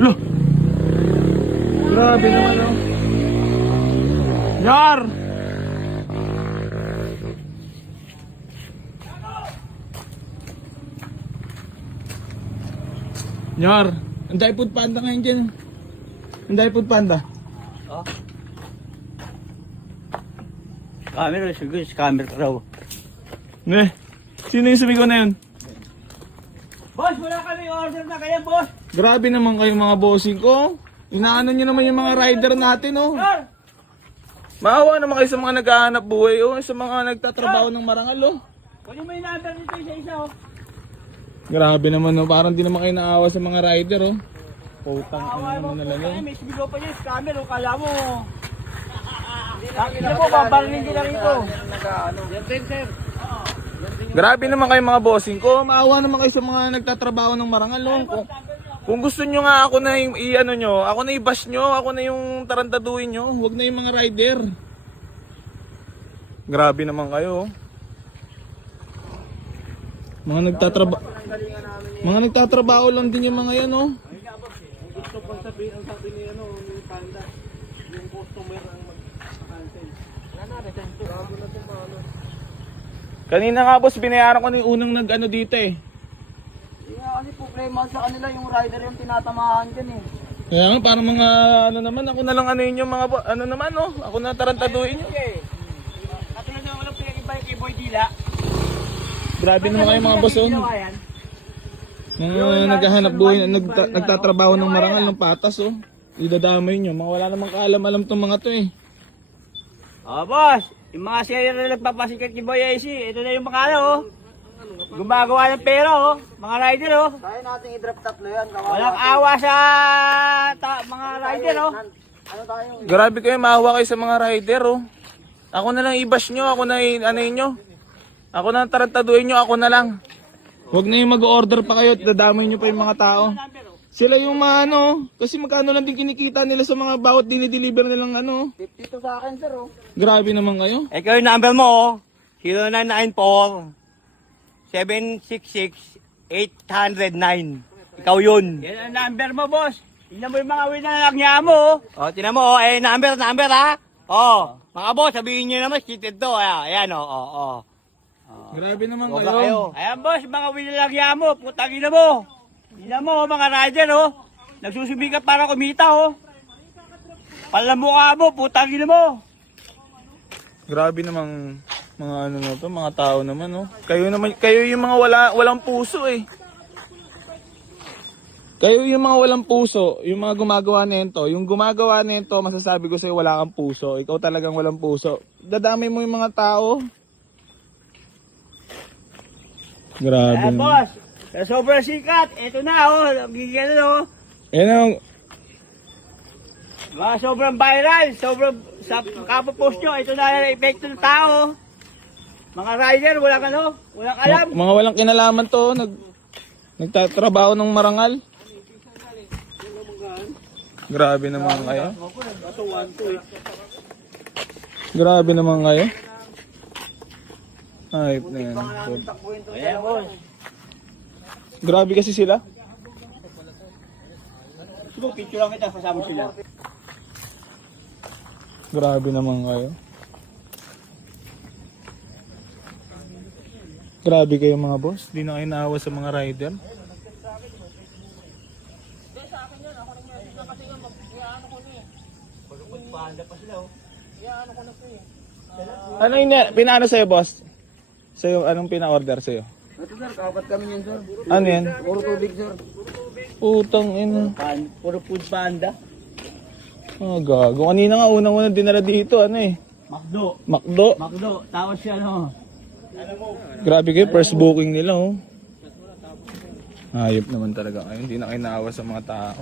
Lo! Grabe naman oh. Yar! Yar! Anday food panda ngayon dyan. Anday food panda. Oh. Camera, siguro camera raw. Ne? Sino yung sumigaw na yun? Boss, wala kami order na kaya, boss. Grabe naman kayo mga bossing ko. Inaano nyo naman yung mga rider natin oh. Sir! Maawa naman kayo sa mga naghahanap buhay oh. Sa mga nagtatrabaho ng marangal oh. Kunin mo yung number nito isa-isa, oh. Grabe naman oh. Parang di naman kayo naawa sa mga rider oh. Putang Awa ano mo, naman na lang yun. may sigaw pa niya, scammer, oh. Kala mo. Hindi mo, babarinin din lang ito. Yan din, sir. Grabe naman kayo mga bossing ko. Maawa naman kayo sa mga nagtatrabaho ng marangal oh. Kung gusto nyo nga ako na yung i-ano nyo, ako na i-bash nyo, ako na yung tarantaduhin nyo, huwag na yung mga rider. Grabe naman kayo. Mga nagtatrabaho lang din yung mga yan oh. Gusto pang sabihin, ang sabi ni Panda, yung customer ang mag-cancel. Wala na, return to. Bago na ito paano. Kanina nga boss, binayaran ko na yung unang nag-ano dito eh. Kasi problema sa kanila yung rider yung tinatamaan dyan eh. Kaya nga, parang mga ano naman, ako na lang ano yun yung mga, ano naman oh, ako na tarantaduhin nyo. Katulad na walang pinag-iba yung kay Boy Dila. Grabe naman kayo mga boss oh. Mga naghahanap buhay, nagtatrabaho ng marangal ng patas oh. Idadamay nyo, mga wala namang kaalam-alam tong mga to eh. Oh boss, yung mga seller na nagpapasikat kay Boy AC, ito na yung mga ano oh. Gumagawa ng pera oh, mga rider oh. Kaya natin i-drop tatlo yan. Walang awa sa mga rider oh. Ano tayo? Grabe kayo, maawa kayo sa mga rider oh. Ako na lang i-bash nyo, ako na ano nyo. Ako na tarantaduhin nyo, ako na lang. Huwag na yung mag-order pa kayo at dadamay nyo pa yung mga tao. Sila yung mga ano, kasi magkano lang din kinikita nila sa mga bawat dinideliver nilang ano. 52 sa akin, sir, oh. Grabe naman kayo. Ikaw yung number mo oh, 0994 766-809. Ikaw yun. Yan ang number mo, boss. Tingnan mo yung mga winalag niya mo. O, tingnan mo, oh, number ha. Oh, mga boss, sabihin nyo naman, cheated to. Ayan, oh. Grabe naman Boga kayo. kayo. Ayan, boss, mga winalag niya mo. Putang ina mo. Tingnan mo, mga rider, oh. Nagsusubikat para kumita, oh. Palamukha mo, putang ina mo. Grabe namang mga ano na to, mga tao naman oh. Kayo naman, kayo yung mga walang puso eh. Kayo yung mga walang puso, yung mga gumagawa nito. Yung gumagawa nito, masasabi ko sa'yo wala kang puso. Ikaw talagang walang puso. Dadamay mo yung mga tao. Grabe. Ayan, boss. Sa sobrang sikat, eto na, oh. Gigyan na, oh. Yan ang, Mga sobrang viral, sobrang sa kapopost nyo, ito na ang epekto ng tao. Mga rider, walang alam. mga walang kinalaman to, nagtatrabaho ng marangal. Grabe naman kayo. Grabe naman kayo. Ayop na yan. Ayan, boss. Grabe kasi sila. Siguro, picture lang kita, kasama sila. Grabe naman kayo. Grabe kayo mga boss. Di na kayo naawa sa mga rider. Ano yung pinaano sa'yo boss? Sa'yo, anong pina-order sa'yo? Ito, sir, kapat kami yan, sir. Ano yan? Puro tubig, sir. Putang ina. Puro food panda. Oh, gago. Kanina nga unang-unang dinala dito, ano eh. Makdo. Makdo. Tapos siya, no. Grabe kayo, first booking nila oh. Hayop naman talaga kayo. Hindi na kayo naawa sa mga tao.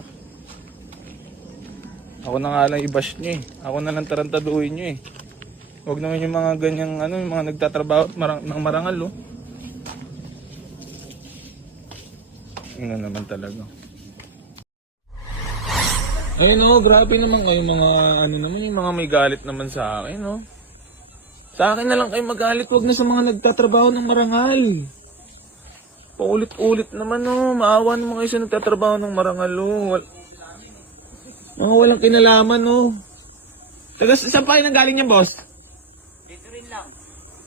Ako na nga lang i-bash nyo eh. Ako na lang tarantaduhin nyo eh. Huwag naman yung mga ganyang ano, yung mga nagtatrabaho ng marangal oh. Ano naman talaga. Ayun oh, grabe naman kayo mga ano naman, yung mga may galit naman sa akin oh. Sa akin na lang kayo magalit, wag na sa mga nagtatrabaho ng marangal. Paulit-ulit naman oh, maawa naman kayo sa nagtatrabaho ng marangal oh. Mga walang kinalaman, no. Taga, saan pa kayo nanggaling niya, boss? Dito rin lang.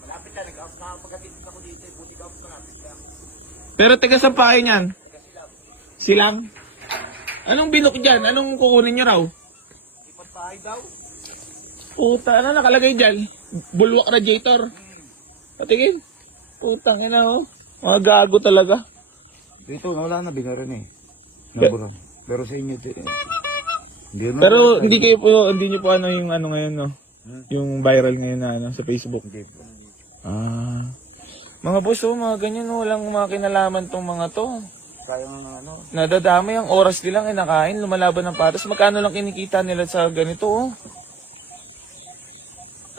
Malapit lang. Nakapagkatid ako dito. Buti ka malapit lang. Pero taga saan pa kayo niyan? Silang? Anong binok dyan? Anong kukunin niyo raw? Lipat bahay daw. Puta, ano nakalagay dyan? Bulwak radiator. Patingin. Putang ina, oh. Mga gago talaga. Dito, wala na, binarin eh. Nabura. Pero sa inyo, hindi na. Pero hindi kayo po, hindi niyo po ano yung ano ngayon, no? Yung viral ngayon na ano, sa Facebook. Hindi po. Ah. Mga boss, oh, mga ganyan, oh, walang mga kinalaman tong mga to. Kaya nga ano. Nadadamay ang oras nilang kinakain, lumalaban ng patas. Magkano lang kinikita nila sa ganito, oh.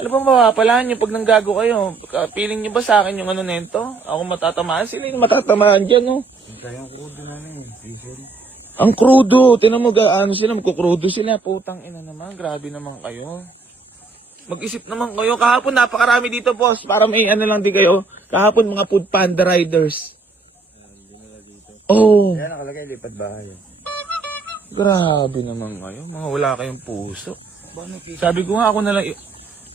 Ano bang mapapalaan nyo pag nanggago kayo? Feeling nyo ba sa akin yung ano nento? Ako matatamaan? Sila yung matatamaan dyan, oh. Kaya ang kudo namin, diesel. Ang krudo. Tinan mo, ano sila, magkukrudo sila. Putang ina naman, grabe naman kayo. Mag-isip naman kayo. Kahapon napakarami dito, boss. Para may ano lang din kayo. Kahapon mga food panda riders. Oh, Kaya nakalagay, lipat bahay. grabe naman kayo. Mga wala kayong puso. Sabi ko nga, ako na lang,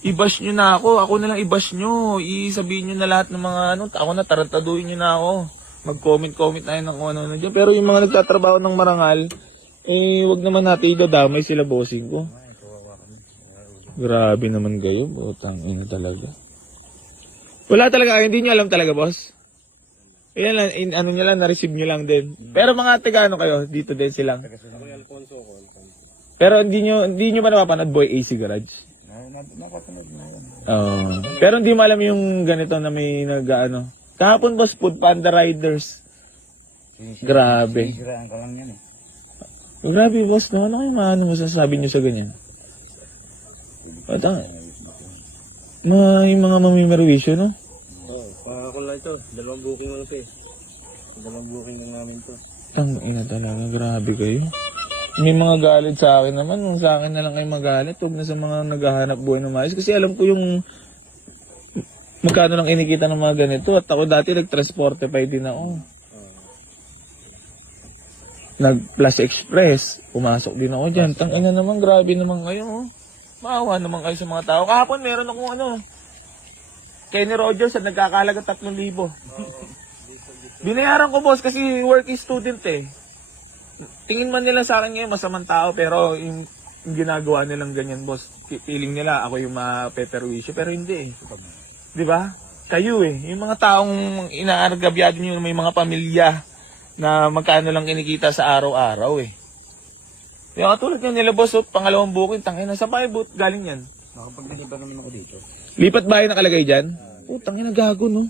i-bash nyo na ako. Ako na lang i-bash nyo. Isabihin nyo na lahat ng mga ano. Ako na, tarantaduhin nyo na ako. Mag-comment na yun ng kung ano na dyan. Pero yung mga nagtatrabaho ng marangal, wag naman natin idadamay sila bossing ko. Grabe naman kayo. Butang ina talaga. Wala talaga. Hindi nyo alam talaga, boss. Yan lang, ano nyo lang, na-receive nyo lang din. Pero mga taga ano kayo, dito din silang. Pero hindi nyo ba napapanood Boy AC Garage? Nakapanood na yan. Pero hindi mo alam yung ganito na may nag-ano. Kahapon boss, food panda riders. Grabe. Sisiraan ka lang yan eh. Grabe boss, no? Ano kayo maano masasabi nyo sa ganyan? Yung mga mamimerwisyo, no? Ako lang ito. Dalawang booking mo na pa eh. Dalawang booking lang namin to. Tangina talaga, grabe kayo. May mga galit sa akin naman, kung sa akin na lang kayo magalit, huwag na sa mga naghahanap buhay ng maayos. Kasi alam ko yung magkano lang inikita ng mga ganito. At ako dati nag-transportify din ako. Nag-Plus Express, pumasok din ako dyan. Tangina naman, grabe naman kayo. Oh. Maawa naman kayo sa mga tao. Kahapon meron akong ano, Kenny Rogers at nagkakalaga 3,000. Binayaran ko boss kasi working student eh. Tingin man nila sa akin ngayon masamang tao pero yung ginagawa nilang ganyan boss. Feeling nila ako yung mapeperwisyo pero hindi eh. 'Di ba? Kayo eh, yung mga taong inaargabyado niyo may mga pamilya na magkano lang kinikita sa araw-araw eh. Kaya katulad nga nila boss, pangalawang booking, tangina sa boot galing yan. Nakapag-deliver naman ako dito. Lipat bahay nakalagay dyan? Tangina gago no.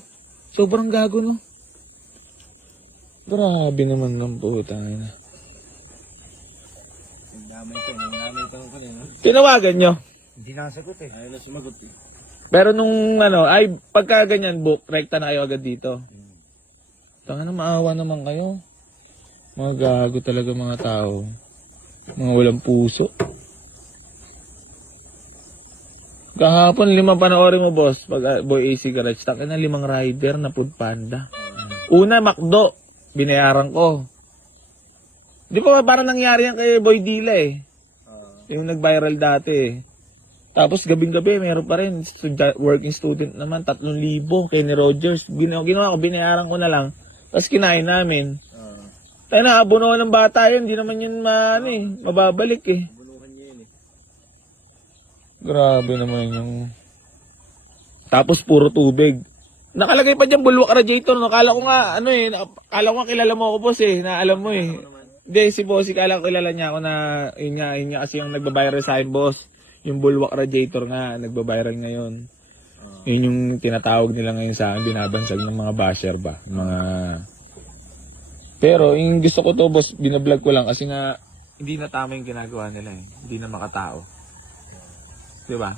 Sobrang gago no. Grabe naman ng putang ina. Nagdamay ito ko no? Tinawagan nyo. Hindi nakasagot eh. Ayaw na sumagot eh. Pero nung ano, ay pagka ganyan book, rekta na kayo agad dito. Tangina maawa naman kayo. Mga gago talaga mga tao. Mga walang puso. Kahapon, 5 panoorin mo, boss. Pag Boy AC Garage, takin na 5 rider na food panda. Una, McDo. Binayaran ko. Di ba parang nangyari yan kay Boy Dila eh. Yung nag-viral dati eh. Tapos gabing-gabi, meron pa rin. Working student naman, 3,000. Kenny Rogers. Ginawa ko, binayaran ko na lang. Tapos kinain namin. Tayo na, abunuhan ng bata yun. Hindi naman yun mababalik eh. Grabe naman yung... Tapos puro tubig. Nakalagay pa dyan bulwak radiator. No? Kala ko nga, kala ko nga kilala mo ako boss eh. Na alam mo eh. Hindi, si boss, kala ko kilala niya ako na, yun nga kasi yung nagbabiral sa akin boss. Yung bulwak radiator nga, nagbabiral ngayon. Yun yung tinatawag nila ngayon sa akin, binabansag ng mga basher ba. Pero yung gusto ko to boss, binablog ko lang kasi nga, hindi na tama yung ginagawa nila eh. Hindi na makatao. Diba?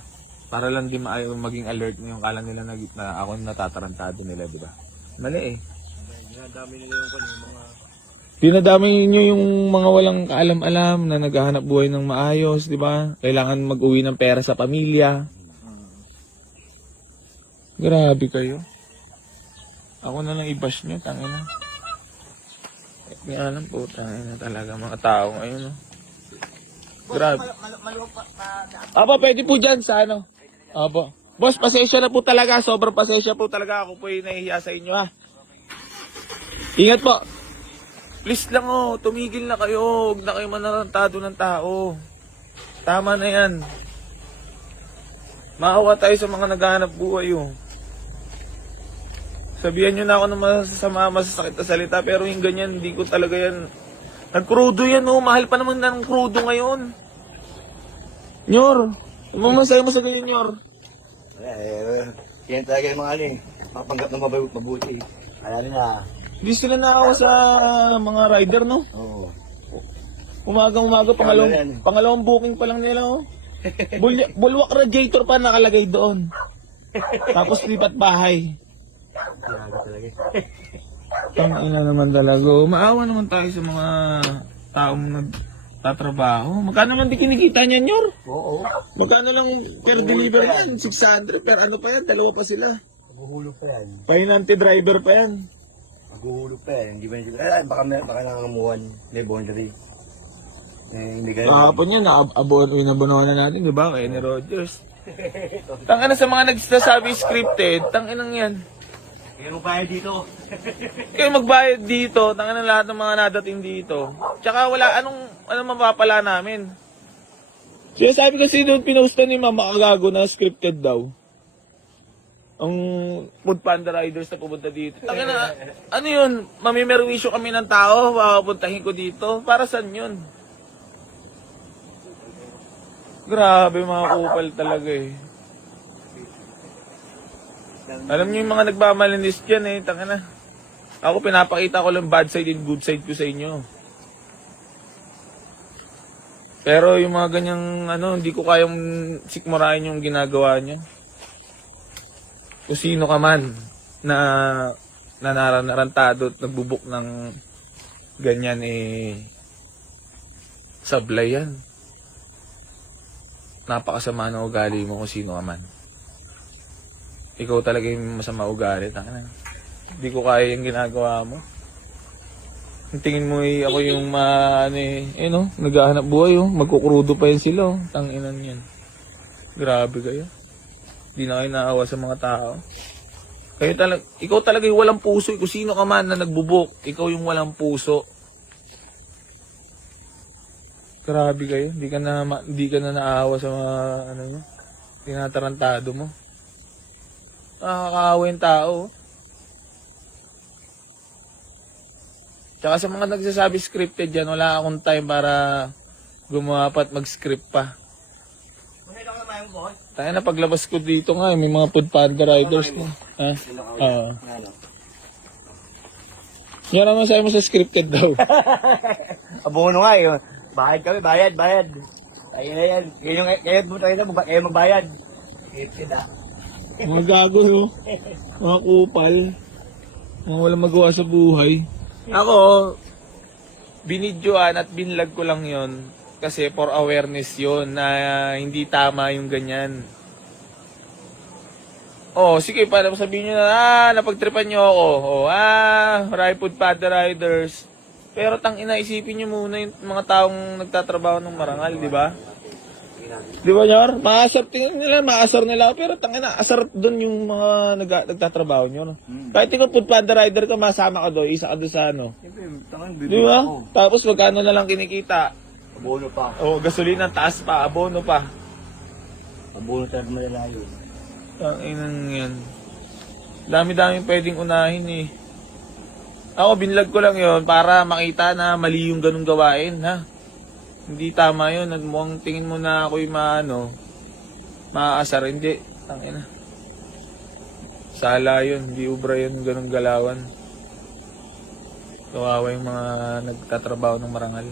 Para lang din maging alert mo yung kala nila na ako natatarantado nila, diba? Mali eh. Dinadami nyo yung mga walang kaalam-alam na naghahanap buhay ng maayos, diba? Kailangan mag-uwi ng pera sa pamilya. Grabe kayo. Ako na lang i-bash nyo, tangina. Hindi alam po, tangina talaga mga tao ngayon, no? Grabe. Apo, pwede po dyan sa ano. Apo. Boss, pasensya na po talaga. Sobrang pasensya po talaga. Ako po yung nahihiya sa inyo ha. Ingat po. Please lang oh, tumigil na kayo. Huwag na kayo manarantado ng tao. Tama na yan. Maawa tayo sa mga naghahanap buhay oh. Sabihan nyo na ako ng masasakit na salita, pero yung ganyan, hindi ko talaga yan. Nagkrudo yan oh, mahal pa naman ng krudo ngayon. Nyor, masaya mo sa ganyan, Nyor. Yan talaga yung mga ano eh. Papanggap na mabuti. Alam na. Hindi sila nakawa sa mga rider, no? Oo. Umagang-umaga, pangalawang booking pa lang nila, oh. Bulwak radiator pa nakalagay doon. Tapos lipat bahay. Ina naman talaga. Maawa naman tayo sa mga taong nagtatrabaho. Magkano man di kinikita niyan, Nyor? Oo. Magkano lang per deliver yan? 600 per ano pa yan? Dalawa pa sila. Maguhulog pa yan. Pahinante driver pa yan. Maguhulog pa yan. Hindi ba nyo baka nangangamuhan. May boundary. Hindi ganun. Kahapon yan, inabonohan na natin, di ba? Kay ni Rogers. Tangina sa mga nagsasabi scripted, tanginang yan. Kaya magbayad dito. Kayo magbayad dito, tangina lahat ng mga nadating dito. Tsaka wala, anong mapapala namin? Siya sabi kasi doon, pinost ni Mama Kagago na scripted daw. Ang Food Panda Riders na pupunta dito. Tangina, ano yun? Mamimerwisyo kami ng tao, papuntahin ko dito. Para saan yun? Grabe mga kupal talaga eh. Alam niyo yung mga nagmamalinis dyan eh, tangina. Ako pinapakita ko lang bad side and good side ko sa inyo. Pero yung mga ganyang hindi ko kayang sikmurahin yung ginagawa niya. Kung sino ka man na narantado at nagbubuk ng ganyan sablay yan. Napakasama ng ugali mo kung sino ka man. Ikaw talaga yung masama ugali. Hindi ko kaya yung ginagawa mo. Ang tingin mo ako yung naghahanap buhay magkukrudo pa yan sila Tanginan yan. Grabe kayo. Hindi na kayo naawa sa mga tao. Ikaw talaga yung walang puso. Kung sino ka man na nagbubuk, ikaw yung walang puso. Grabe kayo. Hindi ka na naawa sa mga tinatarantado mo. Nakakaawa yung tao. Tsaka sa mga nagsasabi scripted dyan, wala akong time para gumawa pa at mag-script pa. Tayo na paglabas ko dito nga, may mga Food Panda Riders na. Ha? Oo. Yan naman sa'yo mo sa scripted daw. Abono nga yun. Bayad kami, bayad. Ayun na yan. Kaya mo tayo na, kaya magbayad. Scripted Mga gago, no? Mga kupal. Mga walang magawa sa buhay. Ako, binidyoan at binlag ko lang yon kasi for awareness yon na hindi tama yung ganyan. Sige, para sabihin nyo na, napagtripan nyo ako. Food Panda Riders. Pero tangina, isipin nyo muna yung mga taong nagtatrabaho ng marangal, di ba? Di ba, Nyor? Maasar nila ako, pero tangina, asar doon yung mga nagtatrabaho nyo, no? Kahit ikaw Food Panda Rider ka, masama ka doon, isa ka doon sa Di ba? Tapos magkano na lang kinikita? Abono pa. Gasolina, taas pa, abono pa. Abono talaga malalayo. Tanginan yan. Dami-dami pwedeng unahin eh. Ako, binlag ko lang yon para makita na mali yung ganung gawain, ha? Hindi tama yun. Mukhang tingin mo na ako'y maaasar. Hindi. Tangina. Sala yun. Hindi ubra yun. Ganong galawan. Kawawa yung mga nagtatrabaho ng marangal.